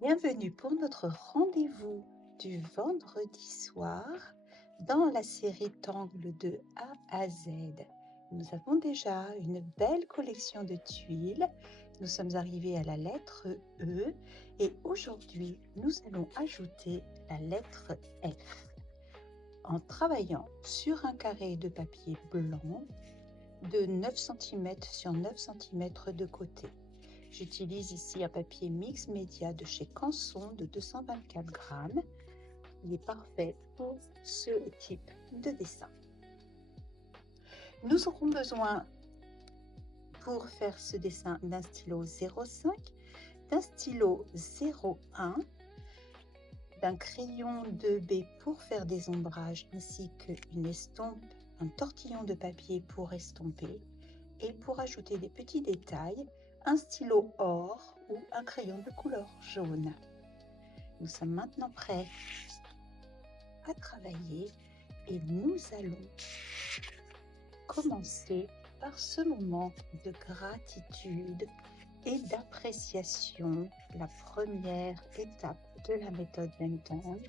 Bienvenue pour notre rendez-vous du vendredi soir dans la série Tangles de A à Z. Nous avons déjà une belle collection de tuiles. Nous sommes arrivés à la lettre E et aujourd'hui, nous allons ajouter la lettre F en travaillant sur un carré de papier blanc de 9 cm sur 9 cm de côté. J'utilise ici un papier mix média de chez Canson de 224 grammes. Il est parfait pour ce type de dessin. Nous aurons besoin pour faire ce dessin d'un stylo 0,5, d'un stylo 0,1, d'un crayon 2B pour faire des ombrages ainsi qu'une estompe, un tortillon de papier pour estomper et pour ajouter des petits détails, un stylo or ou un crayon de couleur jaune. Nous sommes maintenant prêts à travailler et nous allons commencer par ce moment de gratitude et d'appréciation, la première étape de la méthode Bentang,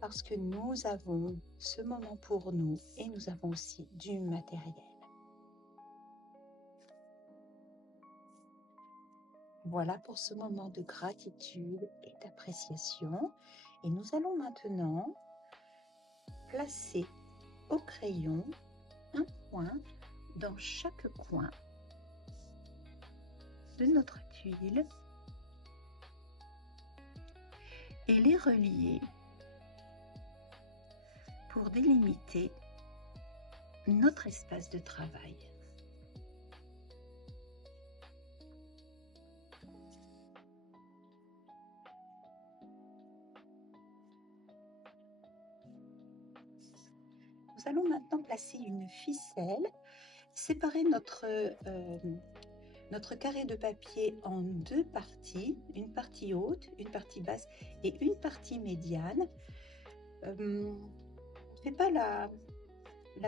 parce que nous avons ce moment pour nous et nous avons aussi du matériel. Voilà pour ce moment de gratitude et d'appréciation. Et nous allons maintenant placer au crayon un point dans chaque coin de notre tuile et les relier pour délimiter notre espace de travail. Nous allons maintenant placer une ficelle, séparer notre carré de papier en deux parties, une partie haute, une partie basse et une partie médiane. On ne fait pas la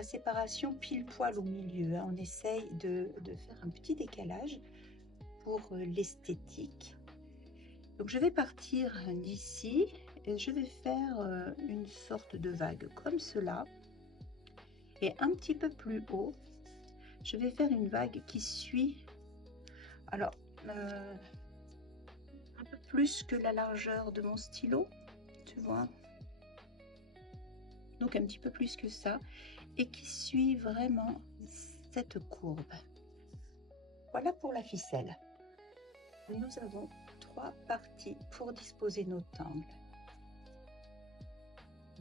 séparation pile poil au milieu, hein. On essaye de faire un petit décalage pour l'esthétique. Donc je vais partir d'ici et je vais faire une sorte de vague comme cela. Et un petit peu plus haut, je vais faire une vague qui suit, alors un peu plus que la largeur de mon stylo, tu vois, donc un petit peu plus que ça, et qui suit vraiment cette courbe. Voilà pour la ficelle. Nous avons 3 parties pour disposer nos tangles.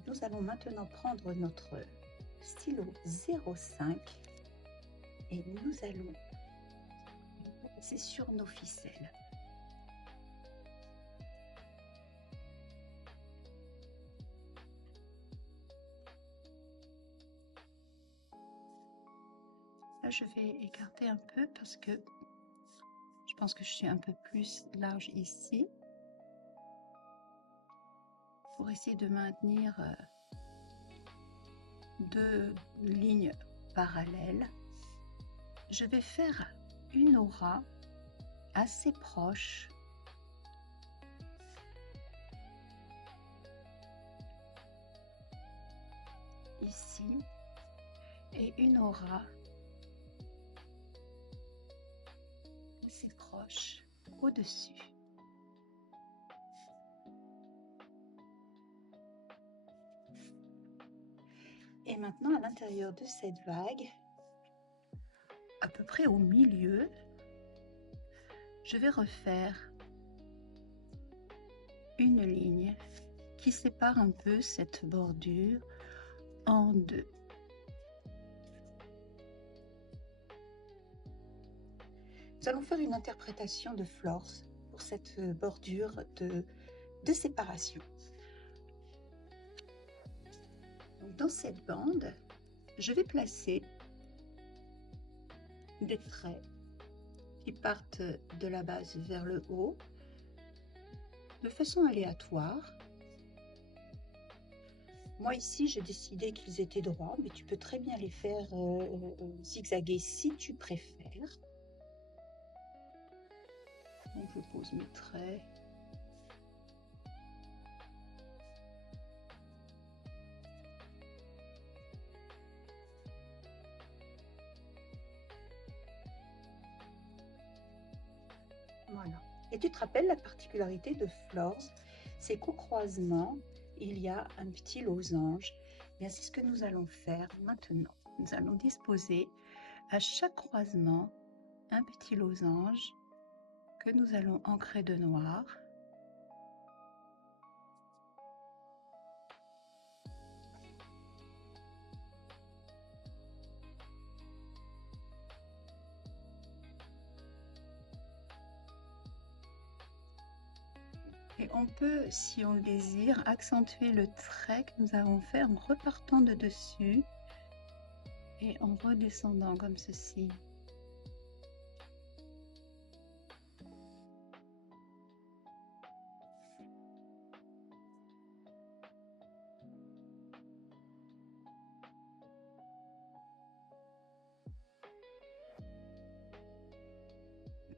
Nous allons maintenant prendre notre stylo 0,5 et nous allons le passer sur nos ficelles. Là, je vais écarter un peu parce que je pense que je suis un peu plus large ici pour essayer de maintenir 2 lignes parallèles. Je vais faire une aura assez proche ici et une aura assez proche au-dessus. Et maintenant, à l'intérieur de cette vague, à peu près au milieu, je vais refaire une ligne qui sépare un peu cette bordure en deux. Nous allons faire une interprétation de Florce pour cette bordure de séparation. Donc, dans cette bande, je vais placer des traits qui partent de la base vers le haut de façon aléatoire. Moi ici, j'ai décidé qu'ils étaient droits, mais tu peux très bien les faire zigzaguer si tu préfères. Donc je pose mes traits Et tu te rappelles la particularité de Flores, c'est qu'au croisement, il y a un petit losange. Bien, c'est ce que nous allons faire maintenant. Nous allons disposer à chaque croisement un petit losange que nous allons ancrer de noir. Et on peut, si on le désire, accentuer le trait que nous avons fait en repartant de dessus et en redescendant comme ceci.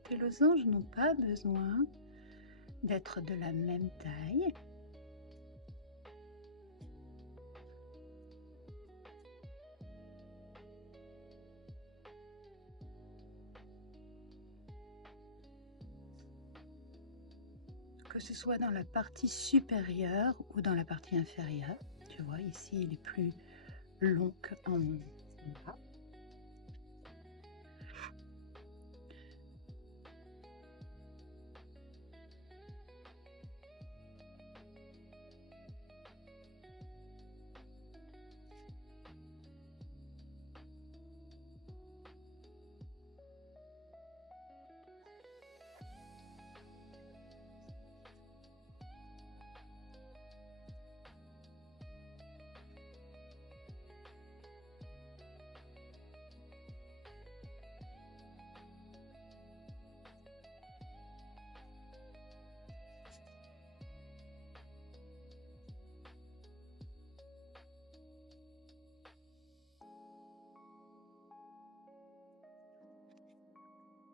Tes losanges n'ont pas besoin d'être de la même taille. Que ce soit dans la partie supérieure ou dans la partie inférieure. Tu vois, ici, il est plus long qu'en bas.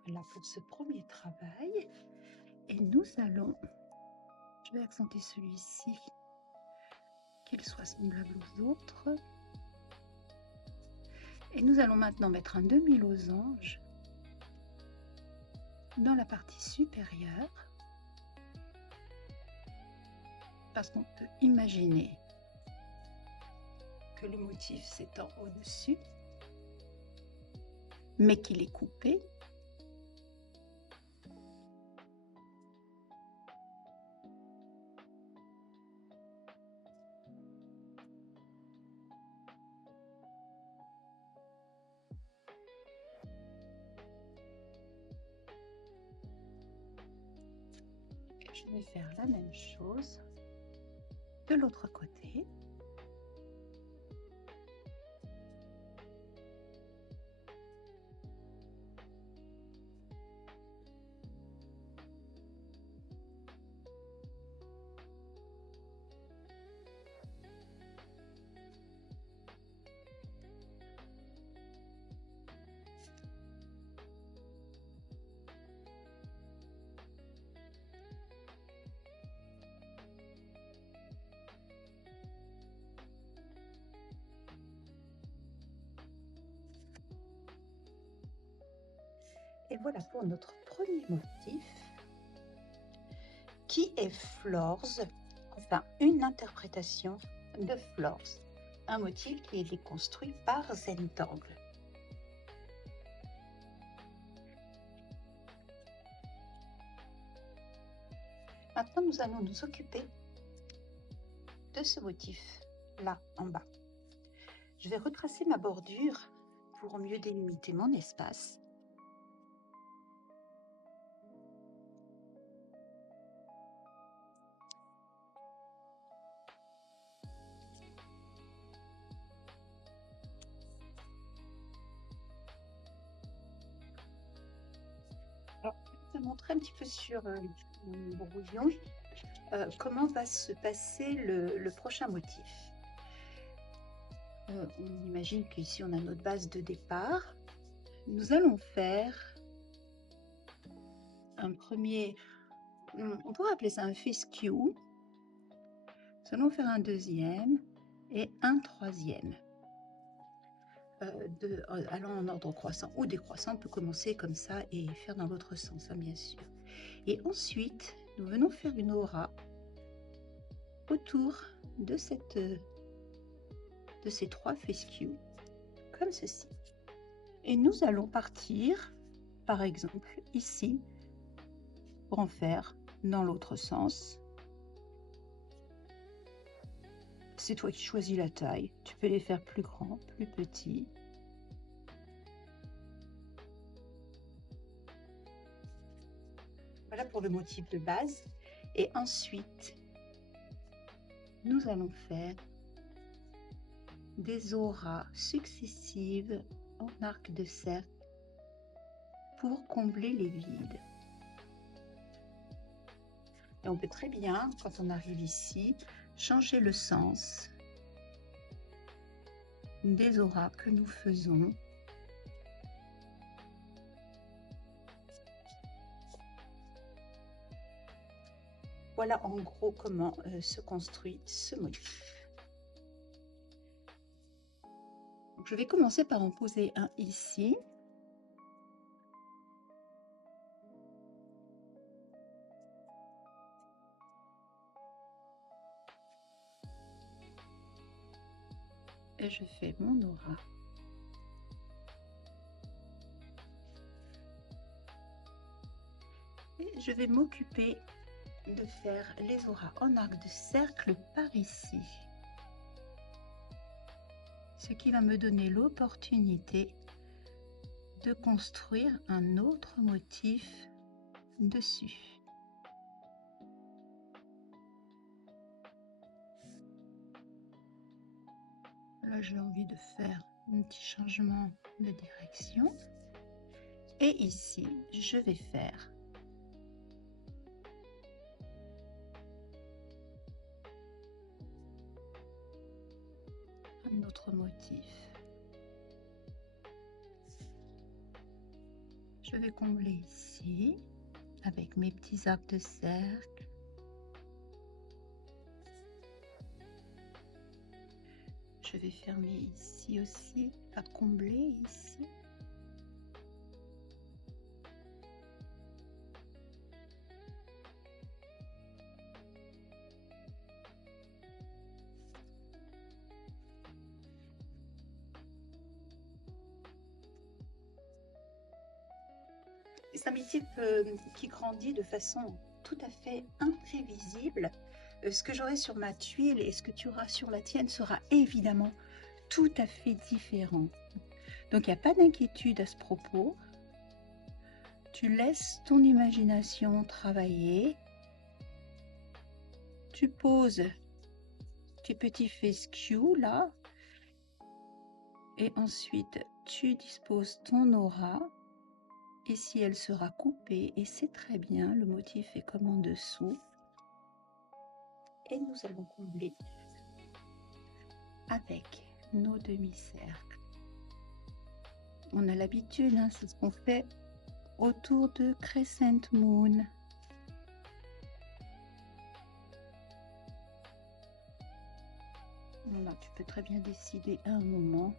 Voilà pour ce premier travail. Et nous allons, je vais accentuer celui-ci, qu'il soit semblable aux autres. Et nous allons maintenant mettre un demi-losange dans la partie supérieure, parce qu'on peut imaginer que le motif s'étend au-dessus, mais qu'il est coupé. Je vais faire la même chose de l'autre côté. Et voilà pour notre premier motif, qui est Flores, enfin une interprétation de Flores, un motif qui est construit par Zentangle. Maintenant, nous allons nous occuper de ce motif là en bas. Je vais retracer ma bordure pour mieux délimiter mon espace. Alors, je vais te montrer un petit peu sur mon brouillon comment va se passer le prochain motif. On imagine qu'ici on a notre base de départ. Nous allons faire un premier, on pourrait appeler ça un fescue. Nous allons faire un deuxième et un troisième. Allant en ordre croissant ou décroissant, on peut commencer comme ça et faire dans l'autre sens, hein, bien sûr. Et ensuite, nous venons faire une aura autour de ces 3 fescues, comme ceci. Et nous allons partir, par exemple, ici, pour en faire dans l'autre sens. C'est toi qui choisis la taille. Tu peux les faire plus grands, plus petits. Voilà pour le motif de base. Et ensuite, nous allons faire des auras successives en arc de cercle pour combler les vides. Et on peut très bien, quand on arrive ici, changer le sens des auras que nous faisons. Voilà en gros comment se construit ce motif. Donc, je vais commencer par en poser un ici. Et je fais mon aura. Et je vais m'occuper de faire les auras en arc de cercle par ici. Ce qui va me donner l'opportunité de construire un autre motif dessus. Là, j'ai envie de faire un petit changement de direction. Et ici, je vais faire un autre motif. Je vais combler ici avec mes petits arcs de cercle. Je vais fermer ici aussi, à combler ici. C'est un motif qui grandit de façon tout à fait imprévisible. Ce que j'aurai sur ma tuile et ce que tu auras sur la tienne sera évidemment tout à fait différent. Donc il n'y a pas d'inquiétude à ce propos. Tu laisses ton imagination travailler. Tu poses tes petits fescues là. Et ensuite, tu disposes ton aura. Ici, elle sera coupée et c'est très bien. Le motif est comme en dessous. Et nous allons combler avec nos demi-cercles. On a l'habitude, hein, c'est ce qu'on fait autour de Crescent Moon. Voilà, tu peux très bien décider à un moment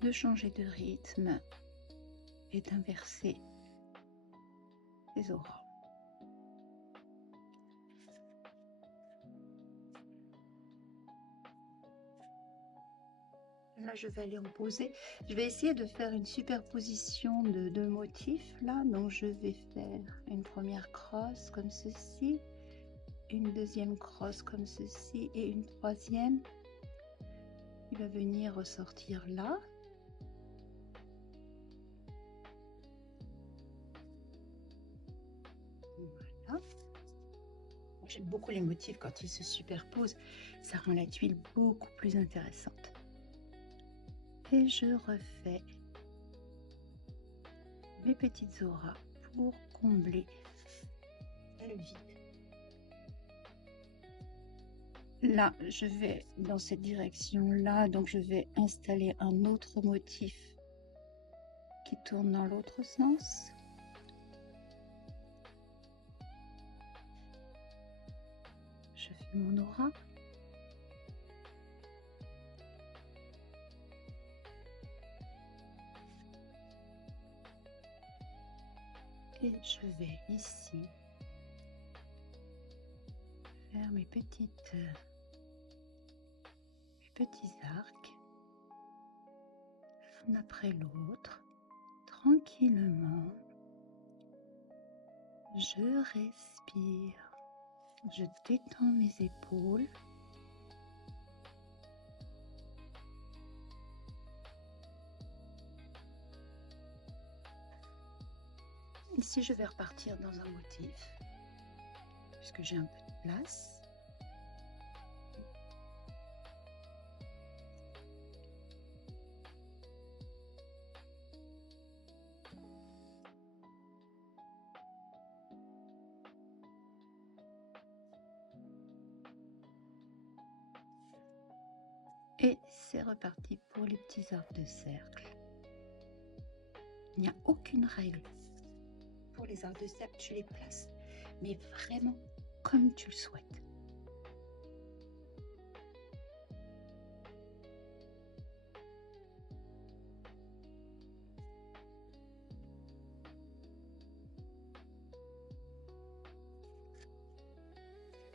de changer de rythme et d'inverser les auras. Là, je vais aller en poser. Je vais essayer de faire une superposition de motifs là. Donc, je vais faire une première crosse comme ceci, une deuxième crosse comme ceci et une troisième qui va venir ressortir là. Voilà. J'aime beaucoup les motifs quand ils se superposent. Ça rend la tuile beaucoup plus intéressante. Et je refais mes petites auras pour combler le vide. Là, je vais dans cette direction-là, donc je vais installer un autre motif qui tourne dans l'autre sens. Je fais mon aura. Et je vais ici faire mes petits arcs, l'un après l'autre, tranquillement. Je respire, je détends mes épaules. Ici, je vais repartir dans un motif, puisque j'ai un peu de place. Et c'est reparti pour les petits arcs de cercle. Il n'y a aucune règle. Pour les arcs de cercle, tu les places, mais vraiment comme tu le souhaites.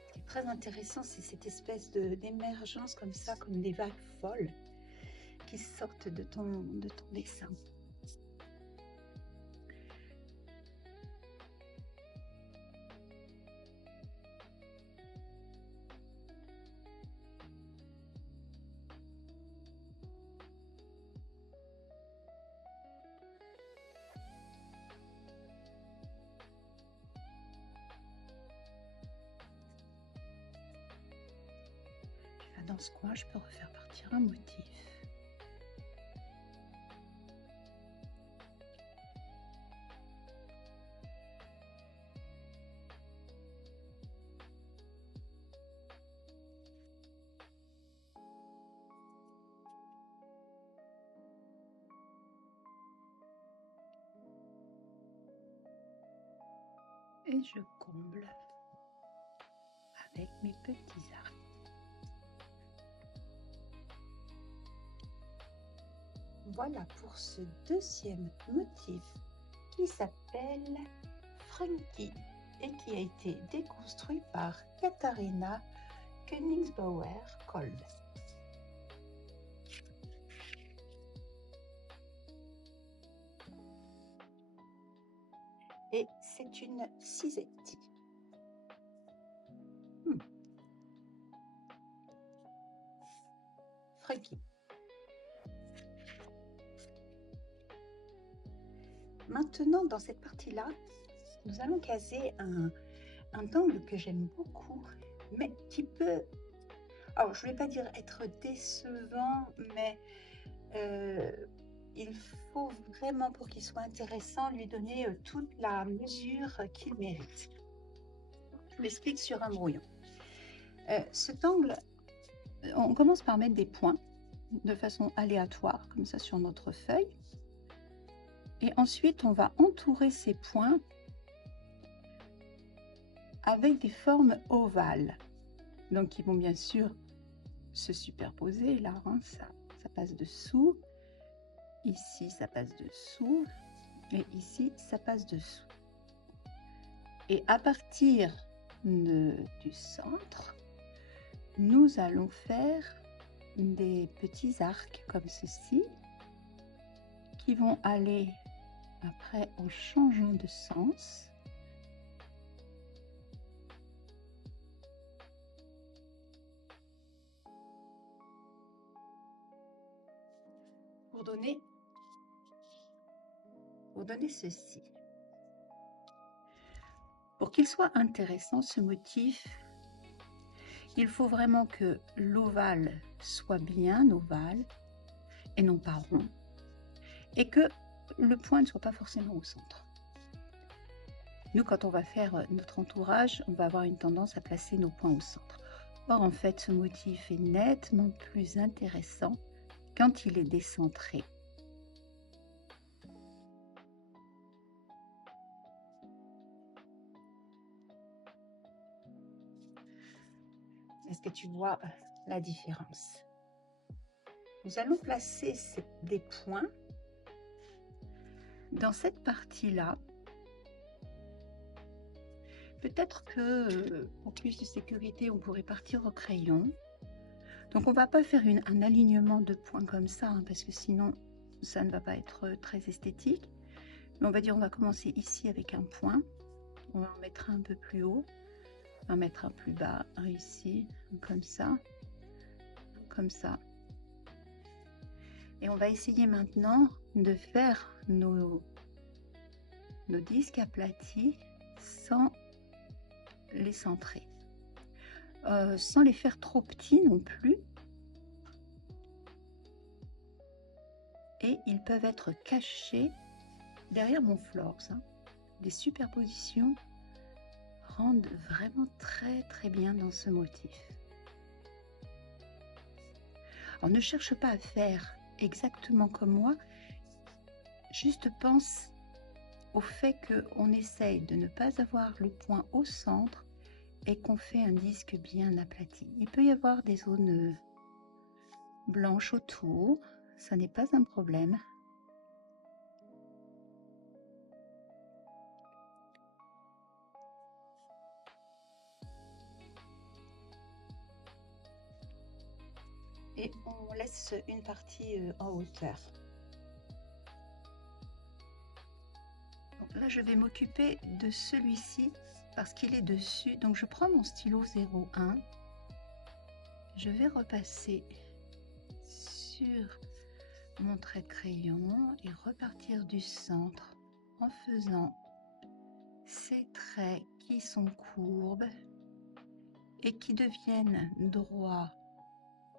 Ce qui est très intéressant, c'est cette espèce d'émergence comme ça, comme des vagues folles qui sortent de ton dessin. Dans ce coin, je peux refaire partir un motif. Et je comble avec mes petits arcs. Voilà pour ce deuxième motif qui s'appelle Frankie et qui a été déconstruit par Katharina Königsbauer-Kolb. Et c'est une cisetti. Frankie. Maintenant, dans cette partie-là, nous allons caser un angle que j'aime beaucoup, mais qui peut, alors je ne vais pas dire être décevant, mais il faut vraiment, pour qu'il soit intéressant, lui donner toute la mesure qu'il mérite. Je l'explique sur un brouillon. Cet angle, on commence par mettre des points de façon aléatoire, comme ça sur notre feuille. Et ensuite, on va entourer ces points avec des formes ovales. Donc, ils vont bien sûr se superposer là, hein, ça passe dessous. Ici, ça passe dessous. Et ici, ça passe dessous. Et à partir du centre, nous allons faire des petits arcs comme ceci qui vont aller après en changeant de sens. Pour donner ceci. Pour qu'il soit intéressant, ce motif, il faut vraiment que l'ovale soit bien ovale et non pas rond, et que le point ne soit pas forcément au centre. Nous, quand on va faire notre entourage, on va avoir une tendance à placer nos points au centre. Or, en fait, ce motif est nettement plus intéressant quand il est décentré. Est-ce que tu vois la différence? Nous allons placer des points dans cette partie-là Peut-être que pour plus de sécurité, on pourrait partir au crayon. Donc on va pas faire un alignement de points comme ça, hein, parce que sinon ça ne va pas être très esthétique. Mais on va dire on va commencer ici avec un point. On va en mettre un peu plus haut. On va mettre un plus bas, ici, comme ça. Comme ça. Et on va essayer maintenant de faire nos disques aplatis sans les centrer. Sans les faire trop petits non plus. Et ils peuvent être cachés derrière mon Florz. Hein. Les superpositions rendent vraiment très très bien dans ce motif. Alors ne cherche pas à faire exactement comme moi, juste pense au fait qu'on essaye de ne pas avoir le point au centre et qu'on fait un disque bien aplati. Il peut y avoir des zones blanches autour, ça n'est pas un problème. Et on laisse une partie en hauteur. Donc là, je vais m'occuper de celui-ci parce qu'il est dessus. Donc je prends mon stylo 01. Je vais repasser sur mon trait de crayon et repartir du centre en faisant ces traits qui sont courbes et qui deviennent droits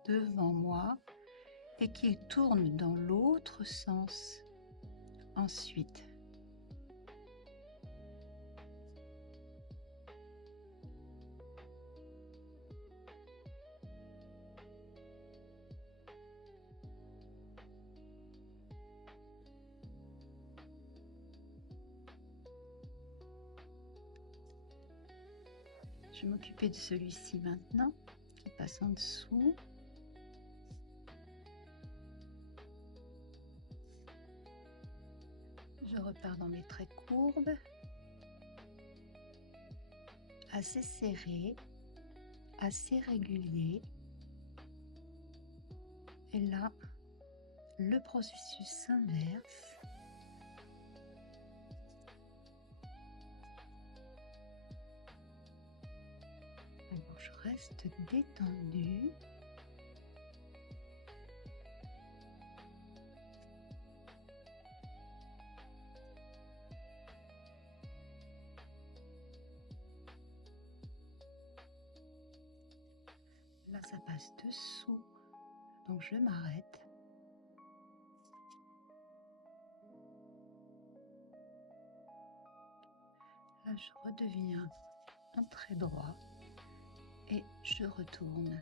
devant moi et qui tournent dans l'autre sens ensuite. Je vais m'occuper de celui-ci maintenant, qui passe en dessous. Je repars dans mes traits courbes, assez serrés, assez réguliers. Et là, le processus s'inverse. Alors, je reste détendue. Là, ça passe dessous, donc je m'arrête. Là, je redeviens un trait droit et je retourne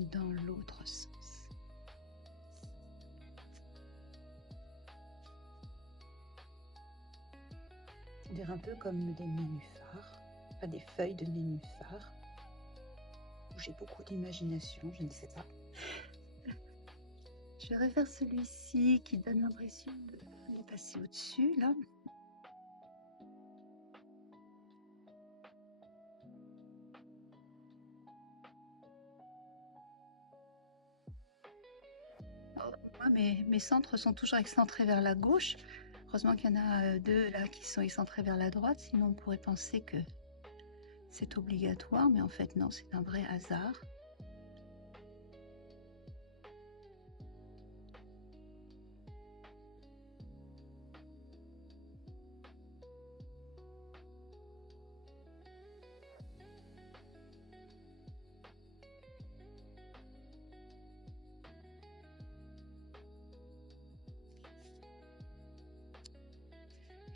dans l'autre sens. On dirait un peu comme des nénuphars, enfin des feuilles de nénuphars. J'ai beaucoup d'imagination, je ne sais pas. Je vais refaire celui-ci qui donne l'impression de passer au-dessus, là. Moi, mes centres sont toujours excentrés vers la gauche. Heureusement qu'il y en a deux là qui sont excentrés vers la droite, sinon on pourrait penser que c'est obligatoire, mais en fait non, c'est un vrai hasard.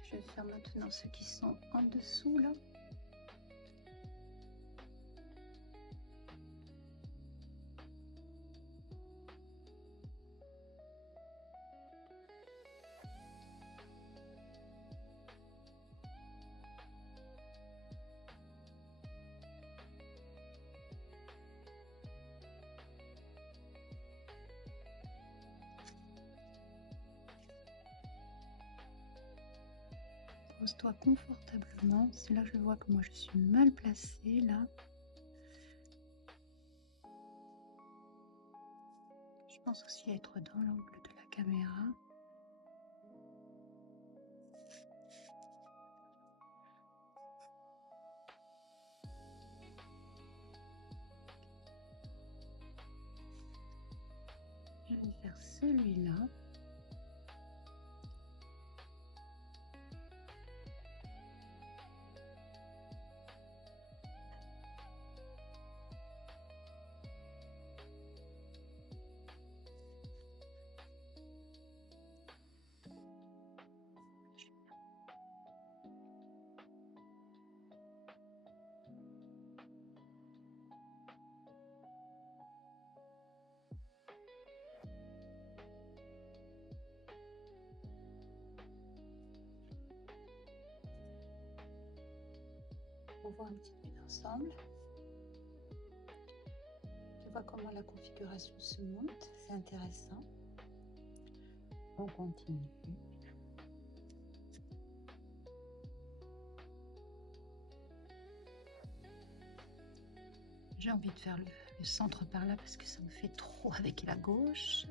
Je vais faire maintenant ceux qui sont en dessous là. Pose-toi confortablement. C'est là que je vois que moi je suis mal placée là. Je pense aussi être dans l'angle de la caméra. Je vais faire celui-là. On voit un petit peu d'ensemble. Tu vois comment la configuration se monte, c'est intéressant. On continue. J'ai envie de faire le centre par là parce que ça me fait trop avec la gauche.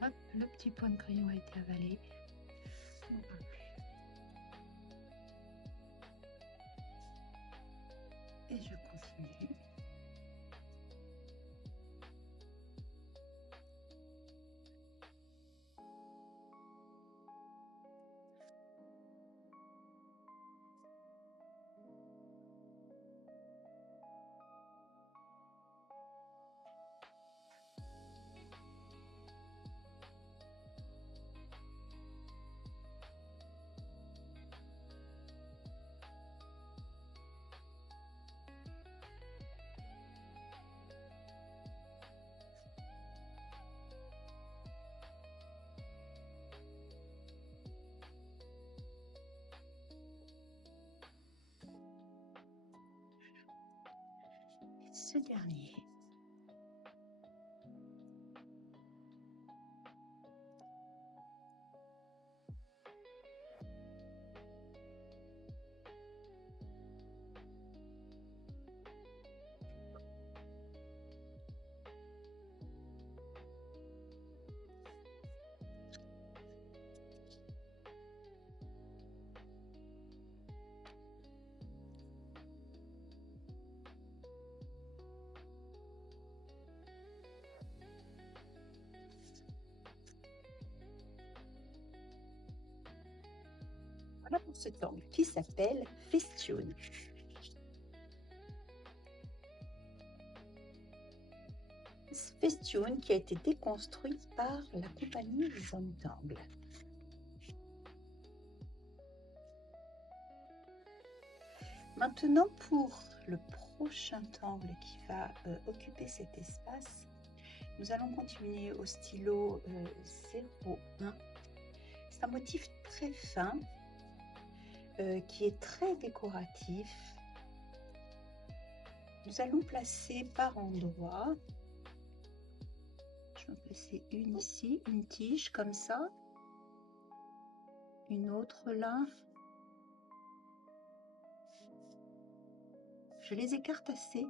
Hop, le petit point de crayon a été avalé. Et je continue. Ce dernier. Voilà pour cet angle qui s'appelle Festune. Festune qui a été déconstruite par la compagnie Zentangle. Maintenant, pour le prochain angle qui va occuper cet espace, nous allons continuer au stylo 01. C'est un motif très fin qui est très décoratif. Nous allons placer par endroits. Je vais en placer une ici, une tige comme ça, une autre là. Je les écarte assez.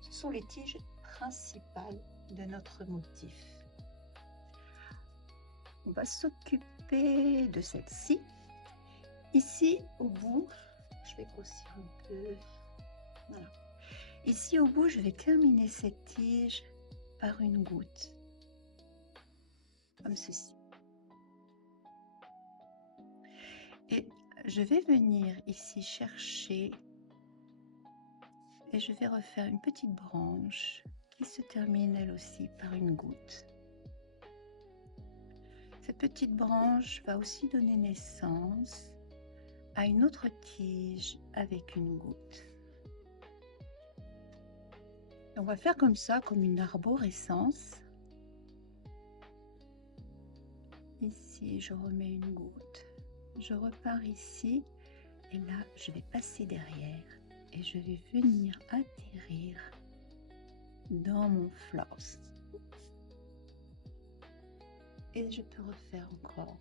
Ce sont les tiges principales de notre motif. On va s'occuper de celle-ci. Ici au bout, je vais grossir un peu. Voilà. Ici au bout, je vais terminer cette tige par une goutte, comme ceci. Et je vais venir ici chercher et je vais refaire une petite branche qui se termine elle aussi par une goutte. Cette petite branche va aussi donner naissance à une autre tige avec une goutte. On va faire comme ça, comme une arborescence. Ici, je remets une goutte. Je repars ici et là, je vais passer derrière et je vais venir atterrir dans mon floss. Et je peux refaire encore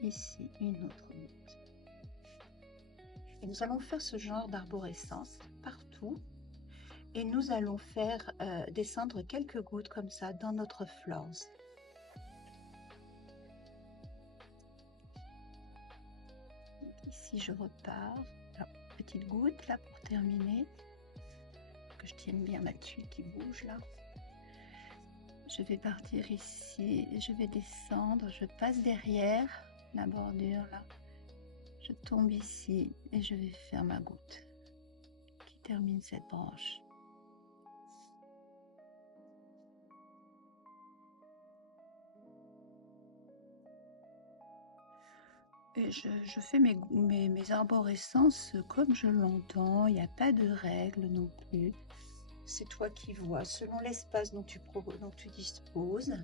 ici une autre goutte. Et nous allons faire ce genre d'arborescence partout. Et nous allons faire descendre quelques gouttes comme ça dans notre floss. Ici, je repars. Alors, petite goutte là pour terminer. Que je tienne bien ma tuile qui bouge là. Je vais partir ici. Je vais descendre. Je passe derrière la bordure là. Je tombe ici et je vais faire ma goutte qui termine cette branche. Et je fais mes arborescences comme je l'entends, il n'y a pas de règles non plus. C'est toi qui vois, selon l'espace dont tu disposes,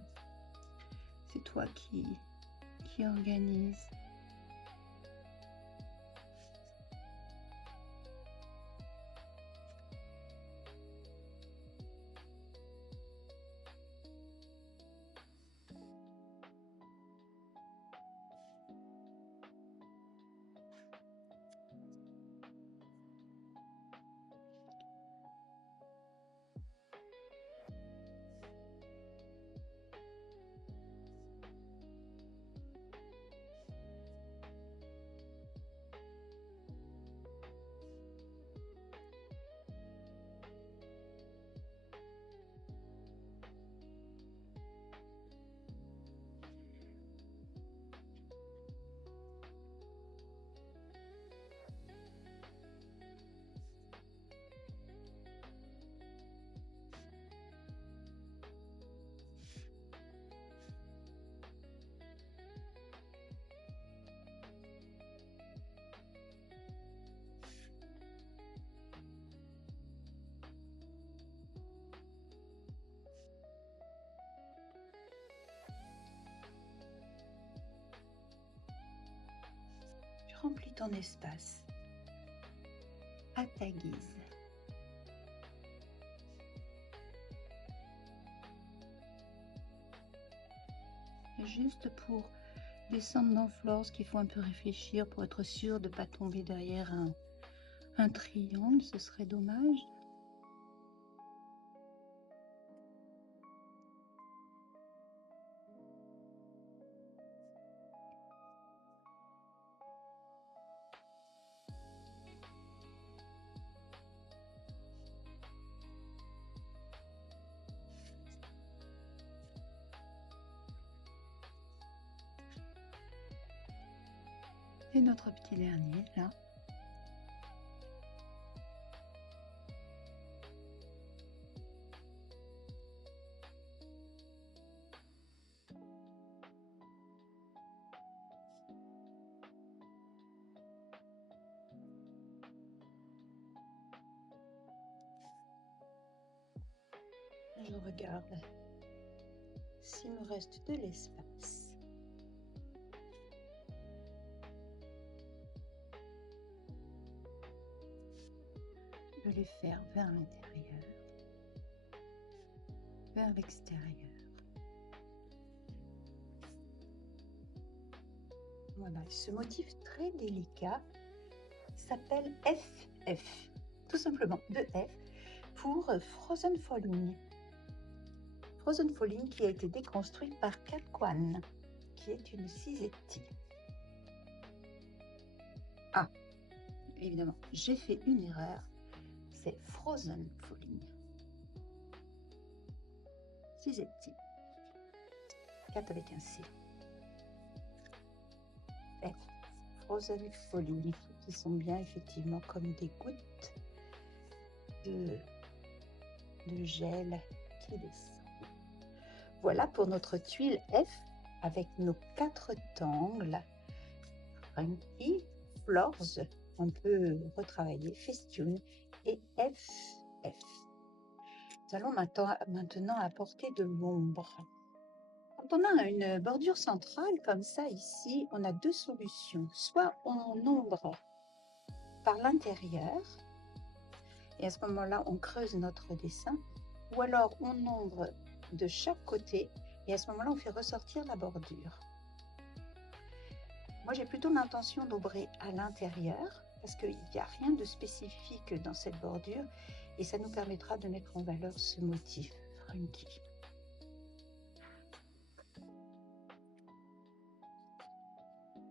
c'est toi qui organise. Remplis ton espace à ta guise. Et juste pour descendre dans Flore, ce qu'il faut un peu réfléchir pour être sûr de ne pas tomber derrière un triangle, ce serait dommage. Et notre petit dernier là. Je regarde s'il me reste de l'espace. Je vais les faire vers l'intérieur, vers l'extérieur. Voilà, ce motif très délicat s'appelle FF, tout simplement 2F, pour Frozen Falling. Frozen Falling qui a été déconstruit par Kalkwan, qui est une cisetti. Ah, évidemment, j'ai fait une erreur. C'est Frozen Falling. Cisetti. 4 avec un C. F. Frozen Falling, qui sont bien effectivement comme des gouttes de gel qui descend. Voilà pour notre tuile F avec nos 4 tangles. Funky, Floors, on peut retravailler, Festune et FF. Nous allons maintenant apporter de l'ombre. Quand on a une bordure centrale comme ça ici, on a 2 solutions. Soit on ombre par l'intérieur, et à ce moment-là, on creuse notre dessin, ou alors on ombre de chaque côté, et à ce moment-là, on fait ressortir la bordure. Moi, j'ai plutôt l'intention d'ombrer à l'intérieur, parce qu'il n'y a rien de spécifique dans cette bordure, et ça nous permettra de mettre en valeur ce motif funky.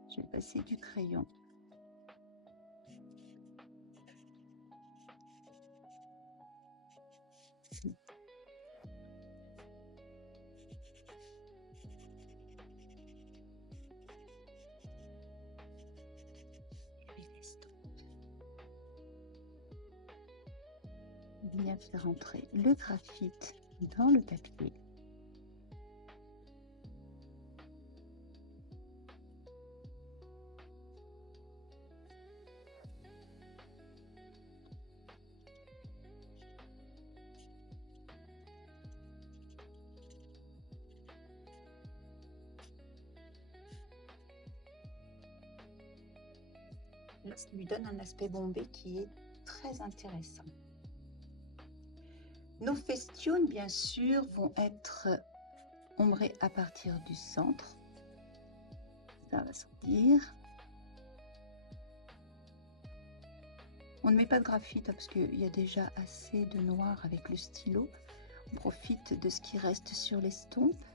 Je vais passer du crayon. Bien faire entrer le graphite dans le papier. Là, ça lui donne un aspect bombé qui est très intéressant. Nos festoons, bien sûr, vont être ombrés à partir du centre. Ça va sortir. On ne met pas de graphite parce qu'il y a déjà assez de noir avec le stylo. On profite de ce qui reste sur l'estompe.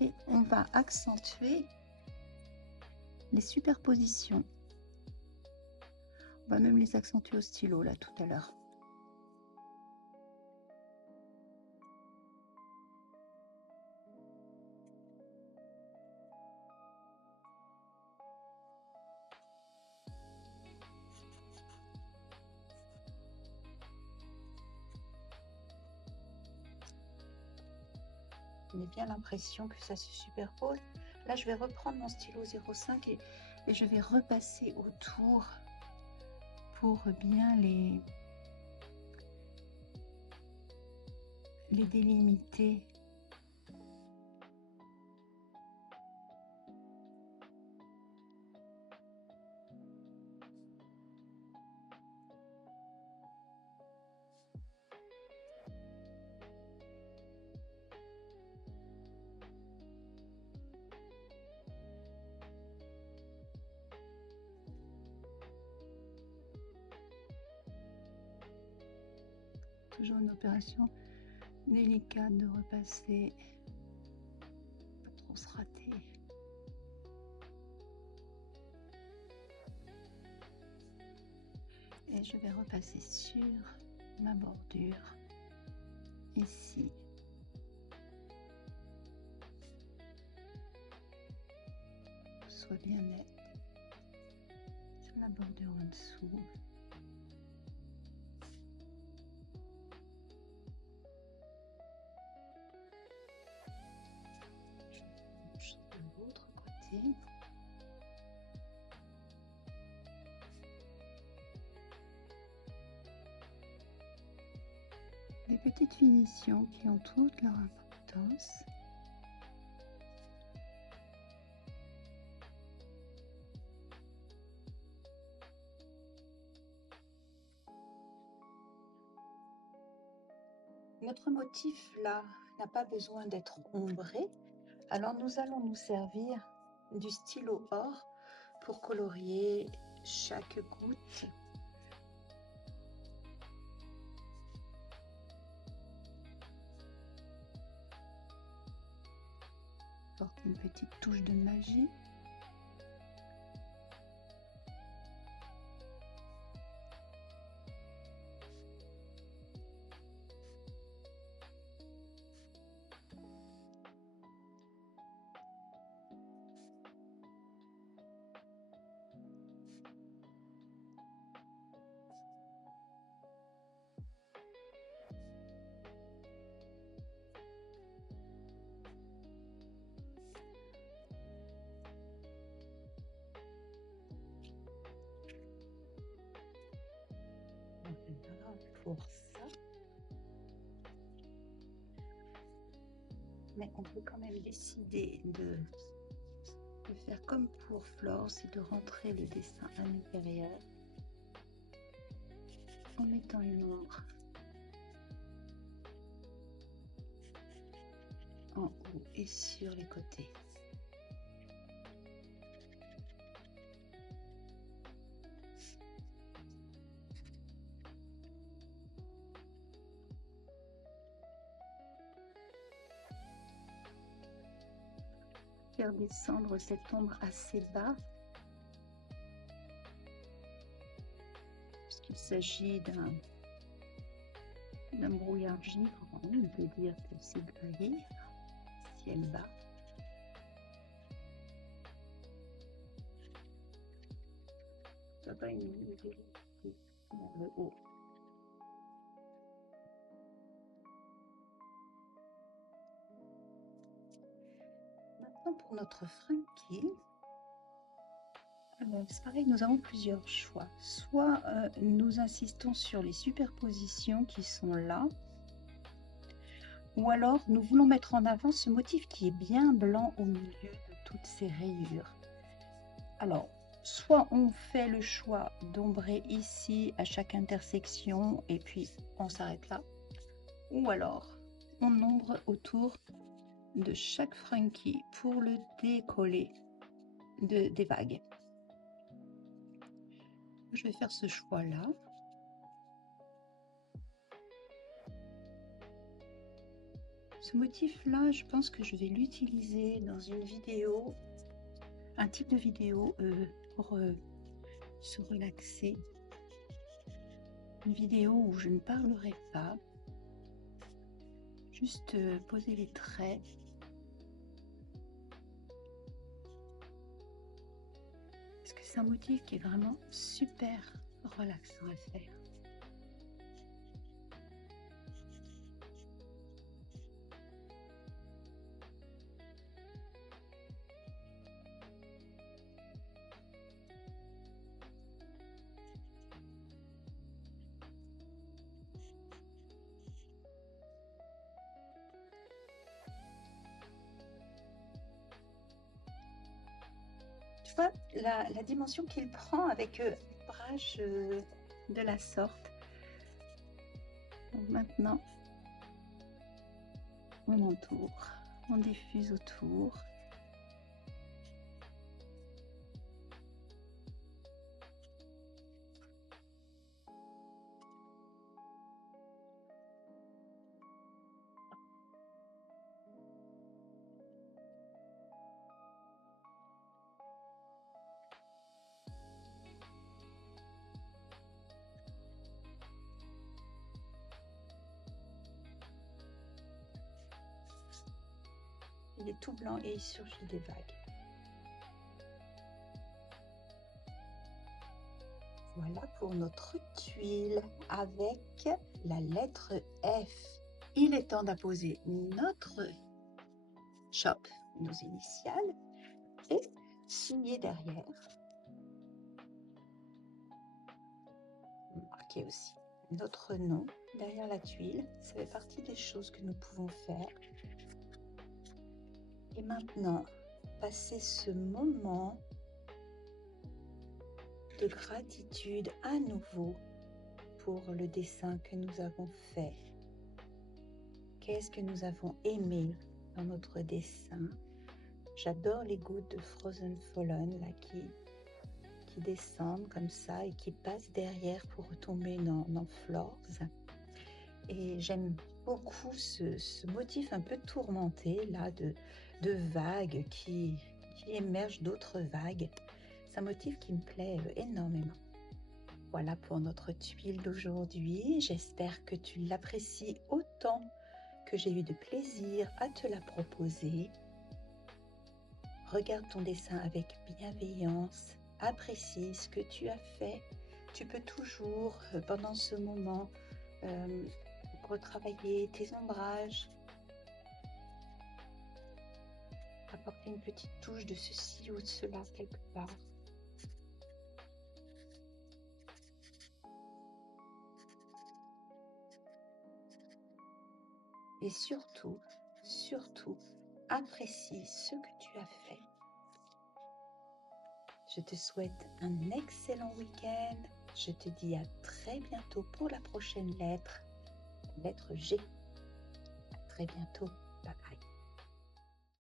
Et on va accentuer les superpositions. On va même les accentuer au stylo là tout à l'heure. On a bien l'impression que ça se superpose. Là, je vais reprendre mon stylo 0,5 et je vais repasser autour pour bien les délimiter. Toujours une opération délicate de repasser, pas trop se rater. Et je vais repasser sur ma bordure ici. Soit bien net sur la bordure en dessous. De l'autre côté. Des petites finitions qui ont toute leur importance. Notre motif là n'a pas besoin d'être ombré, alors nous allons nous servir du stylo or pour colorier chaque goutte. Porter une petite touche de magie. pour ça. Mais on peut quand même décider de faire comme pour Flore, c'est de rentrer le dessin à l'intérieur en mettant une ombre en haut et sur les côtés. Faire descendre cette ombre assez bas, puisqu'il s'agit d'un brouillard givrant, on peut dire que c'est gris, ciel bas. Ça va une vérité dans le haut. Maintenant pour notre Frankie, c'est pareil, nous avons plusieurs choix. Soit nous insistons sur les superpositions qui sont là, ou alors nous voulons mettre en avant ce motif qui est bien blanc au milieu de toutes ces rayures. Alors, soit on fait le choix d'ombrer ici à chaque intersection et puis on s'arrête là, ou alors on ombre autour de chaque Frankie pour le décoller des vagues. Je vais faire ce choix-là. Ce motif-là, je pense que je vais l'utiliser dans une vidéo, un type de vidéo pour se relaxer. Une vidéo où je ne parlerai pas, juste poser les traits. Parce que c'est un motif qui est vraiment super relaxant à faire. Tu vois la dimension qu'il prend avec l'ombrage de la sorte. Donc maintenant, on entoure, on diffuse autour. Il est tout blanc et il surgit des vagues. Voilà pour notre tuile avec la lettre F. Il est temps d'apposer notre chope, nos initiales, et signer derrière. Marquer aussi notre nom derrière la tuile. Ça fait partie des choses que nous pouvons faire. Et maintenant, passer ce moment de gratitude à nouveau pour le dessin que nous avons fait. Qu'est-ce que nous avons aimé dans notre dessin? J'adore les gouttes de Frozen Fallen là, qui descendent comme ça et qui passent derrière pour retomber dans Flores. Et j'aime beaucoup ce motif un peu tourmenté là de vagues qui émergent d'autres vagues. C'est un motif qui me plaît énormément. Voilà pour notre tuile d'aujourd'hui. J'espère que tu l'apprécies autant que j'ai eu de plaisir à te la proposer. Regarde ton dessin avec bienveillance. Apprécie ce que tu as fait. Tu peux toujours, pendant ce moment, retravailler tes ombrages, apporter une petite touche de ceci ou de cela quelque part. Et surtout, surtout, apprécie ce que tu as fait. Je te souhaite un excellent week-end. Je te dis à très bientôt pour la prochaine lettre, la lettre G. À très bientôt. Bye bye.